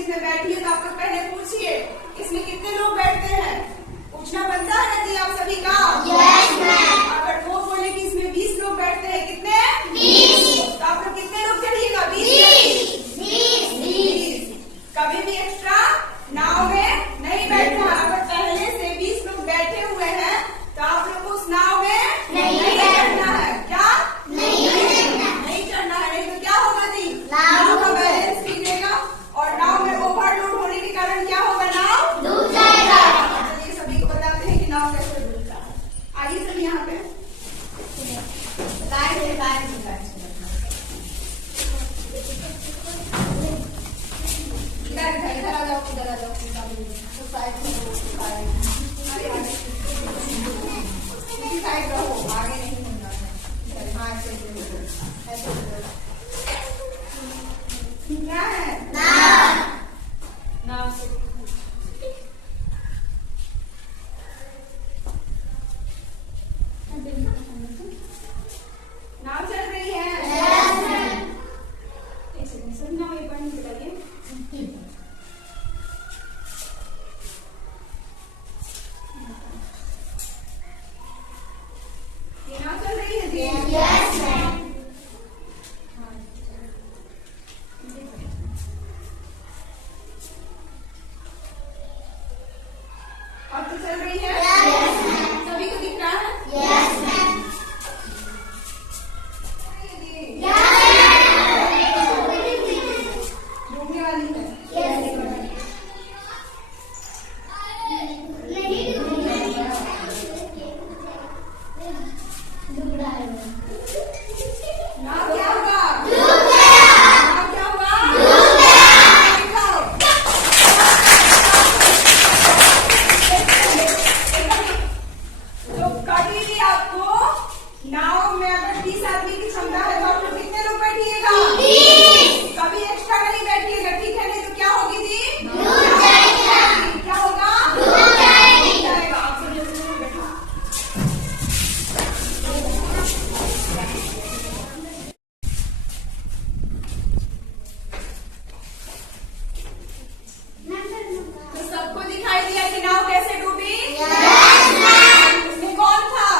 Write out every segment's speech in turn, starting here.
बीच में बैठी है तो आप लोग पहले पूछिए इसमें कितने लोग बैठते हैं। पूछना बनता है ना जी आप सभी का। Yes ma'am. अगर वो बोले कि इसमें 20 लोग बैठते हैं, कितने 20, तो आप लोग कितने लोग चढ़िएगा 20। कभी भी एक्स्ट्रा नाव में नहीं बैठना। अगर पहले से 20 लोग बैठे हुए हैं तो आप लोग को उस नाव में नहीं बैठना है। क्या नहीं चढ़ना है, नहीं तो क्या होगा जी नाव का बैलेंस बिगड़ेगा और नाव में ओवरलोड होने के कारण क्या होगा, नाव डूब जाएगा। चलिए सभी को बताते हैं कि नाव कैसे डूबता है। आइए सभी यहाँ पे इधर आ जाओ, इधर आ जाओ, साइड रहो, आगे नहीं होना है। क्या है नाव से नाव चल रही है। एक सेकंड सर, नाव एक बार नीचे करिए। नाव चल रही है जी। Yes ma'am. अब तो चल रही है। Yes ma'am. सभी को दिख रहा है। Yes ma'am. डूबने वाली है। नाव क्या होगा, नाव क्या हुआ, तो कभी भी आपको नाव में अगर 20 आदमी की क्षमता है तो आप लोग कितने लोग बैठिएगा, कभी एक्स्ट्रा नहीं बैठिएगा, ठीक है, नहीं तो क्या होगी जी क्या होगा, डूब जाएगा। आप सब जल्दी बैठा। तो सबको दिखाई दिया कि नाव कैसे डूबी। उसमें कौन था,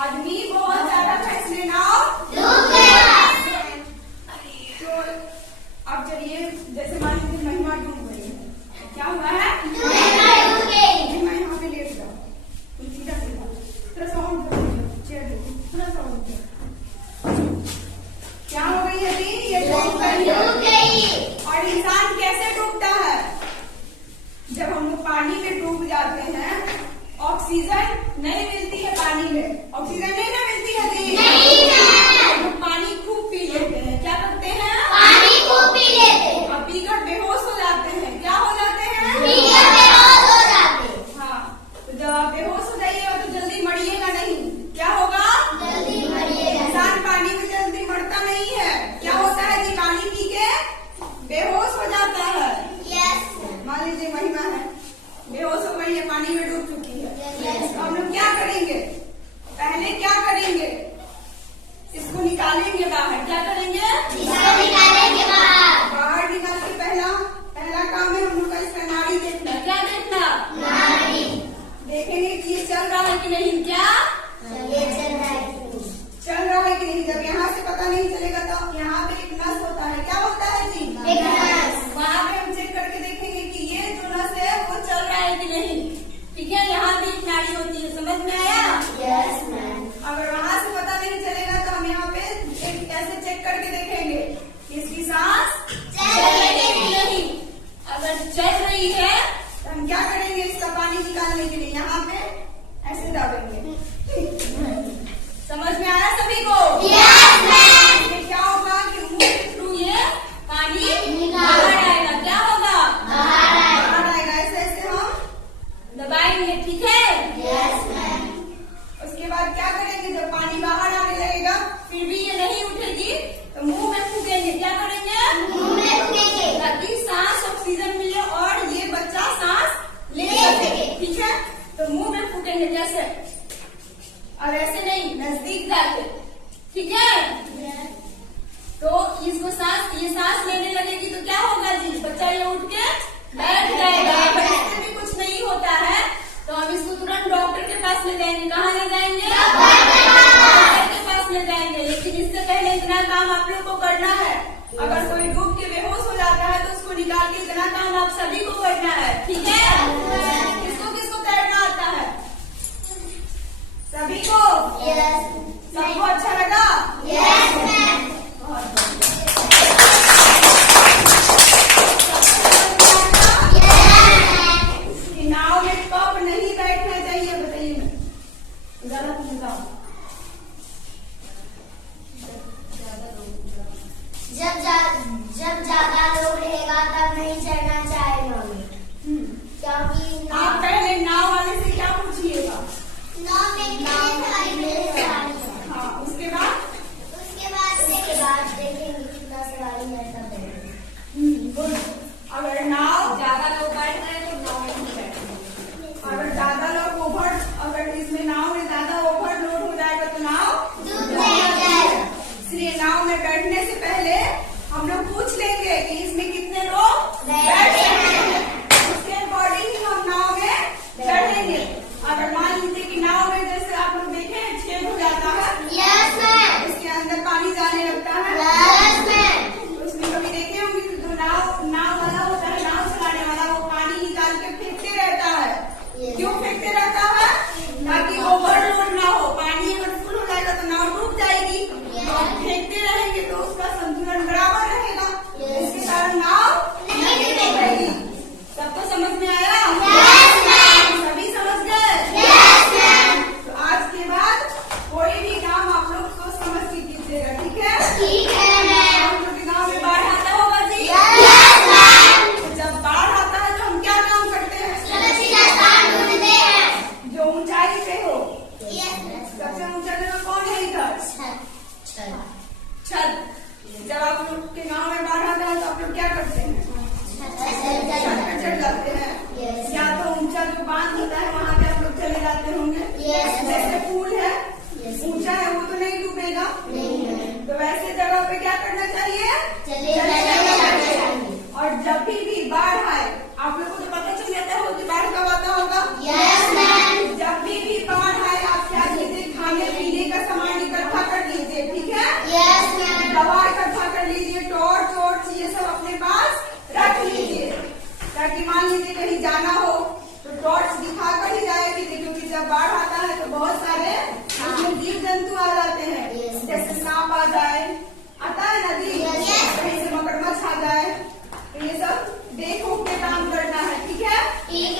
आदमी बहुत ज्यादा था, इसलिए नाव डूब गया। तो अब चलिए, जैसे मान लीजिए महिमा डूब गई है, क्या हुआ है, महिमा यहाँ पे लेट जाओ, सीधा सीधा थोड़ा साउंड चेयर दो, थोड़ा साउंड। क्या हो गई है जी, ये डूब गई। और इंसान कैसे डूबता है, जब हम लोग पानी में डूब जाते हैं, ऑक्सीजन नहीं मिलती है पानी में, ऑक्सीजन नहीं ना मिलती है जी, हम लोग पानी खूब पी लेते हैं, क्या करते हैं, और पीकर बेहोश हो जाते हैं। क्या हो जाते हैं, हाँ, तो जब आप बेहोश हो जाइएगा तो जल्दी मरिएगा नहीं, क्या होगा, इंसान पानी में जल्दी मरता नहीं है। क्या होता है जी, पानी पी के बेहोश हो जाता है। मान लीजिए महिमा है, बेहोश हो गई है, पानी में डूब चुकी है, तो हम लोग क्या करेंगे, पहले क्या करेंगे, इसको निकालेंगे बाहर। क्या करेंगे, बाहर निकाल के पहला काम है हम लोग का इसका नाड़ी देखना। क्या देखना, देखेंगे कि ये चल रहा है कि नहीं, क्या चल रहा है कि नहीं। जब यहाँ से पता नहीं चलेगा तो यहाँ पे एक नस होता है, क्या होता है जी, वहाँ पे हम चेक करके देखेंगे कि ये जो नस है वो चल रहा है कि नहीं, ठीक है। यहाँ भी एक नाड़ी होती है, समझ में आया। अगर वहाँ से पता नहीं चलेगा तो हम यहाँ पे एक ऐसे चेक करके देखेंगे कि इसकी सांस चल रही है कि नहीं। अगर चल रही है तो हम क्या करेंगे, इसका पानी निकालने के लिए यहाँ पे ऐसे दाबेंगे। समझ में आया सभी को। इसमें क्या होगा कि मुंह के थ्रू ये पानी बाहर आएगा। क्या होगा, बाहर आएगा। ऐसे ऐसे हम दबाएंगे, ठीक है। उसके बाद क्या करेंगे, जब पानी बाहर आने लगेगा फिर भी ये नहीं उठेगी तो मुंह में फूकेंगे। क्या करेंगे, ताकि सांस ऑक्सीजन मिले और ये बच्चा सांस ले सके, ठीक है। तो मुंह में फूकेंगे जैसे, और ऐसे नहीं, नजदीक जाके, ठीक है। तो इसको सांस ये सांस लेने लगेगी तो क्या होगा जी, बच्चा ये उठ के बैठ जाएगा। अगर इससे भी कुछ नहीं होता है तो हम इसको तुरंत डॉक्टर के पास ले जाएंगे। कहाँ ले जाएंगे? डॉक्टर के पास ले जाएंगे। लेकिन इससे पहले इतना काम आप लोग को करना है। अगर कोई डूब के बेहोश हो जाता है तो उसको निकाल के इतना काम आप सभी को करना है, ठीक है? किसको किसको तैरना आता है? सभी को? सबको अच्छा लगा? बहुत बढ़िया। नाव में कब नहीं बैठना चाहिए बताइए ना, जरा तुम बताओ। जब ज्यादा लोग रहेगा तब नहीं चढ़ना चाहिए क्योंकि आप पहले नाव वाले से क्या पूछिएगा? नाव में हाँ, उसके बाद देखेंगे कितना सवारी है तब। गुड। अगर नाव ज्यादा लोग बैठ रहे हैं तो नाव में नहीं बैठेंगे। अगर ज्यादा लोग अगर इसमें नाव में ज्यादा ओवरलोड हो जाएगा तो नाव डूब जाएगा। इसलिए नाव में बैठने से पहले हम लोग पूछ लेंगे कि इसमें कितने लोग बैठ सकते हैं, उसके अकॉर्डिंग ही हम नाव में चढ़ेंगे। अगर मान लीजिए कि नाव में जैसे आप लोग देखें छेद हो जाता है, इसके अंदर पानी जाने लगता है, तो उसमें कभी देखे होंगे कि जो नाव वाला होता है, नाव चलाने वाला, वो पानी निकाल के फेंकते रहता है। क्यों फेंकते रहता है? ताकि ओवरलोड ना हो। पानी अगर फुल हो जाएगा तो नाव डूब जाएगी। तो आप फेंकते रहेंगे तो उसका संतुलन बराबर रहेगा, इसके कारण नाव नहीं डूबेगी। सबको समझ में आया? सभी समझ गए? तो आज के बाद कोई भी काम आप लोग सोच समझ के कीजिएगा, ठीक है? हम लोग के गाँव में बाढ़ आता होगा जी? तो जब बाढ़ आता है तो हम क्या काम करते हैं? जो ऊंचाई पे हो, सबसे ऊंचा जगह कौन है इधर? छत। जब आप लोग के गांव में बाढ़ आता है तो आप लोग क्या करते हैं? छत पे चढ़ जाते हैं, या तो ऊंचा जो बांध होता है वहाँ पे आप लोग चले जाते होंगे। जैसे पुल है, ऊंचा है, वो तो नहीं डूबेगा, तो वैसे जगह पे क्या करना चाहिए? चले जाना चाहिए। और जब भी बाढ़ आए, आप लोग को तो पता चल जाता है कि बाढ़ कब आता होगा? जब भी बाढ़ आए आप क्या कीजिए, खाने पीने का सामान इकट्ठा कर लीजिए, ठीक है? दवा इकट्ठा कर लीजिए, टॉर्च ये सब अपने पास रख लीजिए, ताकि मान लीजिए कहीं जाना हो तो टॉर्च दिखा कर ही जाए, क्योंकि जब बाढ़ आता है तो बहुत सारे उसमें जीव जंतु आ जाते हैं। जैसे सांप आ जाए, आता है ना जी, कहीं से मगरमच्छ आ जाए, तो ये सब देख उठ के काम करना है, ठीक है?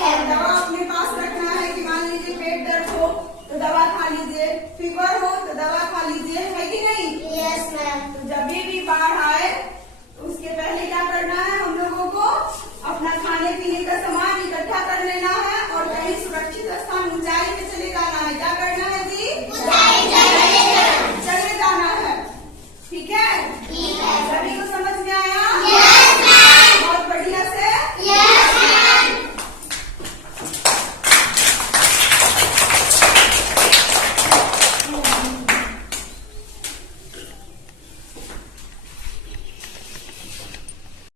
और दवा अपने पास रखना है कि मान लीजिए पेट दर्द हो तो दवा खा लीजिए, फीवर हो तो दवा खा लीजिए, है कि नहीं? तो जब भी बाढ़ आए उसके पहले क्या करना है हम लोगों को? अपना खाने पीने